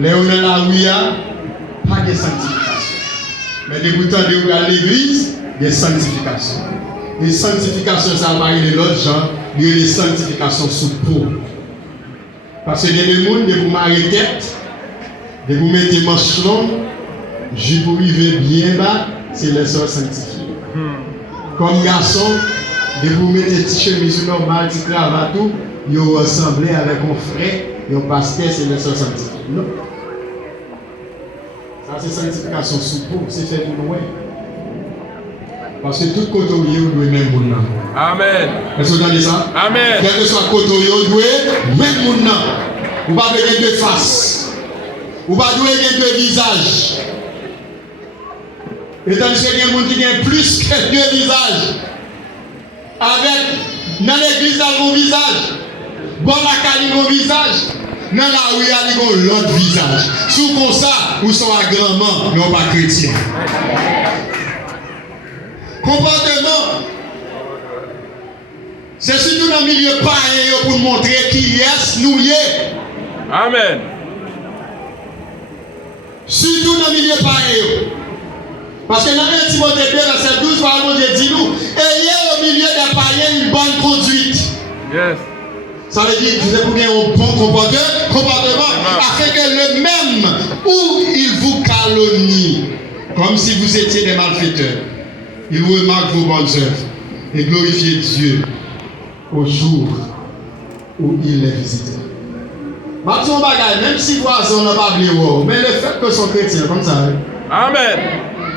Les on dans la rue, pas de sanctification. Mais de bout en temps, à l'église, il y a sanctification. Et sanctification, ça va aller l'autre genre, il y a des sanctifications sous peau. Parce qu'il y a des gens qui vous marrer tête, de vous mettre manche longue, je vous arriver bien bas, c'est les sœurs sanctifiées. Comme garçon, de vous mettre petit chemise normal, petit cravate, vous ressemblez avec un frère, et un pasteur, c'est les sœurs sanctifiées. Non. Ça, c'est sanctification sous peau, c'est fait pour nous. Parce que tout côté où vous doit même moun nan. Amen. Est-ce que vous entendez ça? Amen. Quel que soit côté où vous doit même moun nan. Vous pas besoin de face. Vous pas besoin de visage. Et tandis qu'il y a des gens qui ont plus que deux visages. Avec, dans l'église, ils ont un visage. Bon, la caline, un visage. Dans la rue, ils ont l'autre visage. Sous comme ça, vous sont agréments, mais pas chrétiens. Comportement, c'est surtout dans le milieu pareil pour montrer qui est nous y est. Amen. Surtout dans le milieu pareil. Parce que dans 1 Timothée 2, verset 12, par Dieu dit nous, ayez au milieu des païens une bonne conduite. Yes. Ça veut dire que vous avez un bon comportement afin que le même où il vous calomnie, comme si vous étiez des malfaiteurs, il remarque vos bonnes œuvres et glorifie Dieu au jour où il les visite. Maintenant, même si voisin n'a pas oublié, mais le fait que son chrétien comme ça. Amen.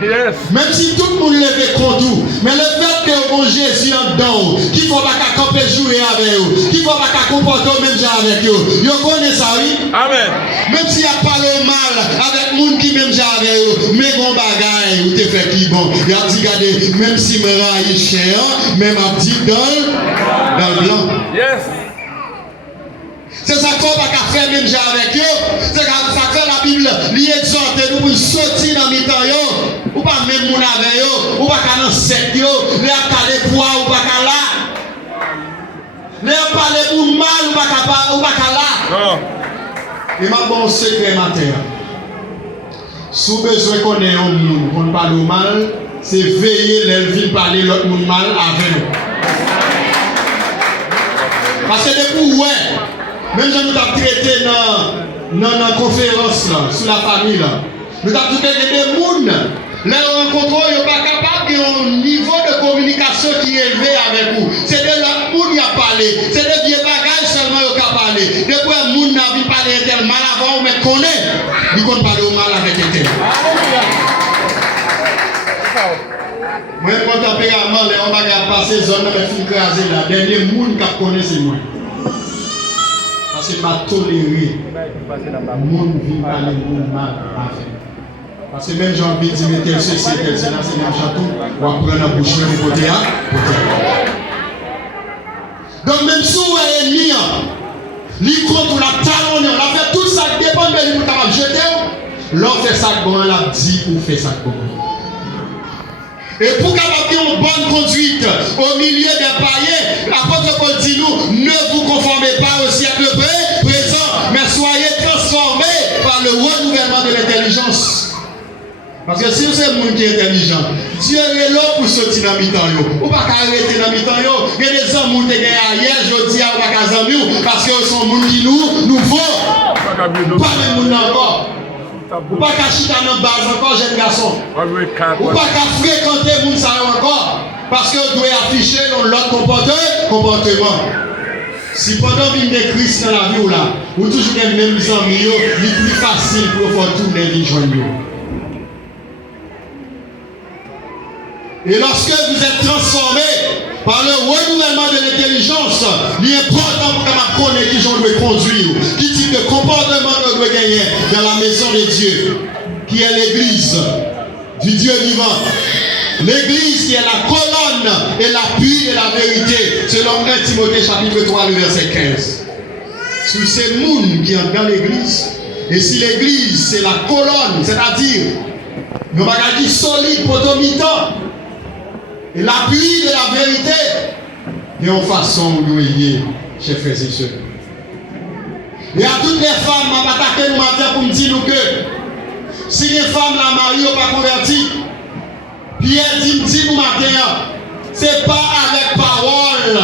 Yes. Même si tout le monde lève contre vous, mais le fait que mon Jésus en dedans, qu'il ne faut pas camper jouer avec vous, qu'il ne faut pas comporter même genre avec vous, vous connaissez ça, oui? Amen. Même s'il y a pas le mal avec les gens qui même genre avec vous, mais bon bagaille, vous te fait qui bon. Il a dit, regardez, même si me raille cher, même à petit dans le blanc. Yes. C'est ça qu'on va faire même genre avec eux. C'est ça que la Bible lui exhorte nous pour sortir dans le temps. Ou pas même mon avec eux, ou pas qu'à sec yo, les à poids ou pas qu'à là. Les à parler pour mal ou pas qu'à là. Non. Et ma bon secret matin. Si besoin qu'on ait un monde, qu'on parle mal, c'est veiller les villes parler l'autre monde mal avec nous. Parce que depuis ouais. Même si nous avons traité dans la conférence là, sur la famille là, nous avons traité des gens, les rencontres, ils ne sont pas capables d'un niveau de communication qui est élevé avec vous. C'est de la monde qui a parlé, c'est de vieux bagages seulement qui a parlé. Depuis un monde n'a pas parlé tel mal avant, mais connaît, il ne parle au mal avec tel. Moi, mon tempérament, les gens qui ont passé zone, mais fin crasé là, dernier monde qui connaît c'est moi. Parce que pas tolérer le monde vit mal et le monde mal avec. Parce que même j'ai envie de dire, tel ceci, tel cela, c'est même château, on va prendre un bouche pour côté à. Donc même si vous êtes ennemi, les contre la talonner, on a fait tout ça qui dépend de lui pour t'avoir jeté. L'on fait ça bon, on l'a dit ou fait ça bon. Et pour avoir une bonne conduite au milieu des païens, l'apôtre Paul dit nous, ne vous conformez pas au siècle présent, mais soyez transformés par le renouvellement de l'intelligence. Parce que si vous êtes un monde qui est intelligent, Dieu est là pour sortir dans le mi-temps. Ou pas arrêter dans le mi-temps. Il y a des hommes qui sont hier, je dis à vous, parce qu'ils sont des gens qui nous font. Pas de monde encore. Ou pas qu'à chita dans base encore, jeune garçon. Ou pas qu'à fréquenter les gens encore. Parce que vous devez afficher l'autre comportement. Si pendant une de Christ dans la vie, vous toujours les mêmes amis, il est plus facile pour vous tourner les joindre. Et lorsque vous êtes transformé par le renouvellement de l'intelligence, il est important pour que vous connaissiez qui j'en dois conduire, qui type de comportement que vous devez gagner dans la maison de Dieu, qui est l'église du Dieu vivant. L'église qui est la colonne et l'appui de la vérité, selon 1 Timothée chapitre 3, le verset 15. Sur ces mouns qui sont dans l'église, et si l'église c'est la colonne, c'est-à-dire, nous allons dire solide, potomitant, et l'appui de la vérité, et en façon de nous chers frères et sœurs. Et à toutes les femmes, je vais attaquer nous matin pour me dire Si les femmes la marient ou pas converties, Pierre dit nous matin, c'est pas avec parole.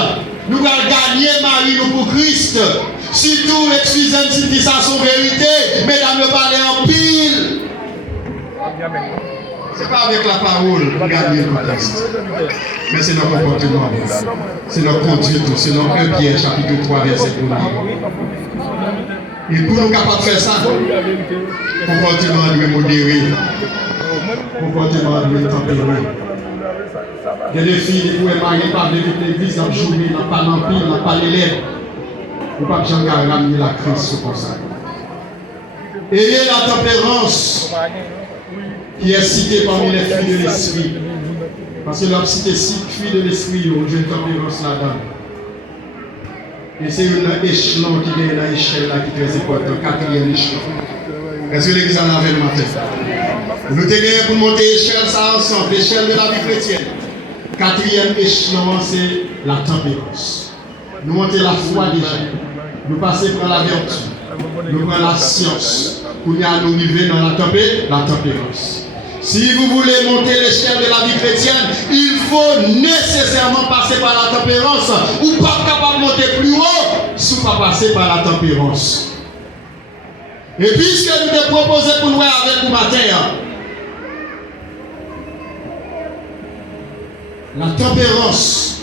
Nous allons gagner Marie nous pour Christ. Surtout, excusez-moi si dit ça son vérité, mesdames, ne parlez en pile. C'est pas avec la parole pour gagner le Christ. Mais c'est notre comportement. C'est notre conduite. C'est notre 1 Pierre chapitre 3 verset 1. Et pour nous capables de faire ça, comportement doit modérer. Comportement doit tempérer. Il y a des filles qui pouvaient marier par l'église, dans le jour, dans pas l'empire, dans pas l'élève. Ou pas que j'en garde ramener la Christ comme ça. Ayez la tempérance qui est citée parmi les filles de l'esprit. Parce que l'on cite 6 filles de l'esprit, j'ai une tempérance là-dedans. Et c'est un échelon qui est dans l'échelle là qui est très important, 4e échelon. Est-ce que l'église en avait le matin? Nous avons pour monter l'échelle ça ensemble, l'échelle de la vie chrétienne. 4e échelon, c'est la tempérance. Nous montons la foi déjà. Nous passons par la vertu. Nous prenons la science. Pour nous arriver dans la tempérance. Si vous voulez monter l'échelle de la vie chrétienne, il faut nécessairement passer par la tempérance. Ou pas capable de monter plus haut, si vous ne pas passer par la tempérance. Et puisque nous te proposons pour nous avec vous matin, la tempérance,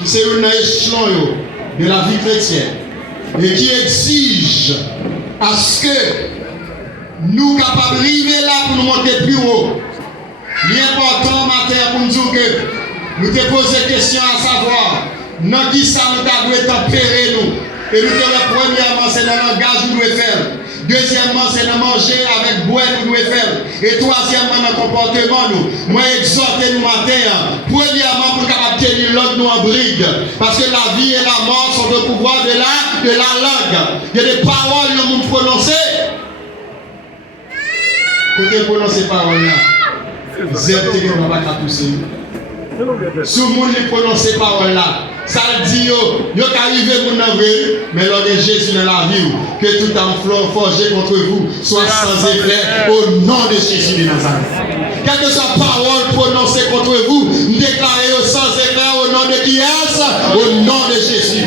qui c'est un échelon de la vie chrétienne, et qui exige à ce que nous capables d'arriver là pour nous monter plus haut. L'important matin pour nous dire que nous te posons des questions à savoir, dans qui ça nous doit tempérer nous. Et nous te premièrement, c'est dans le langage que nous devons faire. Deuxièmement, c'est dans manger avec boire que nous devons faire. Et troisièmement, dans le comportement nous. Moi, exhortez nous matin. Premièrement, pour capable tenir l'autre nous en bride. Parce que la vie et la mort sont au pouvoir de la langue. Il y a des paroles que nous prononcer. Quand vous prononcez ces paroles-là, vous êtes pas pousser. Si le monde prononce ces paroles-là, ça dit yo qu'arrivé mon vrai, mais lors de Jésus dans la vie, que tout enfant forgé contre vous soit sans effet au nom de Jésus de Nazareth. Quelle que soit parole prononcée contre vous, déclarez sans effet au nom de qui est, au nom de Jésus.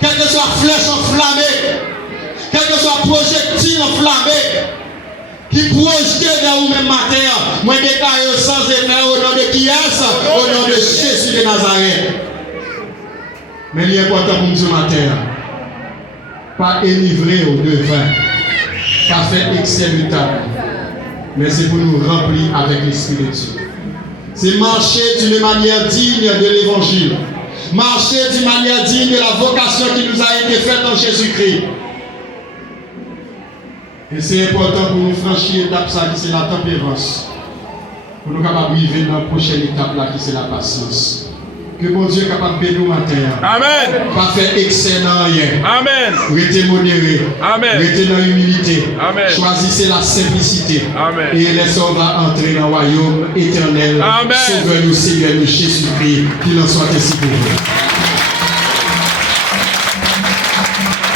Quelle que soit flèche enflammée, quel que soit projectile enflammé, qui projette vers vous-même matin, moi déclare sans effet au nom de qui est, au nom de Jésus de Nazareth. Mais il est important pour nous matin, pas énivrer au devin, pas faire excès de table, mais c'est pour nous remplir avec l'Esprit de Dieu. C'est marcher d'une manière digne de l'Évangile, marcher d'une manière digne de la vocation qui nous a été faite en Jésus-Christ. Et c'est important pour nous franchir l'étape qui c'est la tempérance. Pour nous capables de vivre dans la prochaine étape là qui c'est la patience. Que mon Dieu est capable de bénir matin. Amen. Pas faire excès dans rien. Amen. Restez modéré. Amen. Restez dans l'humilité. Amen. Choisissez la simplicité. Amen. Et laissons va entrer dans le royaume éternel. Amen. Sauve-nous, Seigneur, Jésus-Christ. Qu'il en soit ainsi pour vous.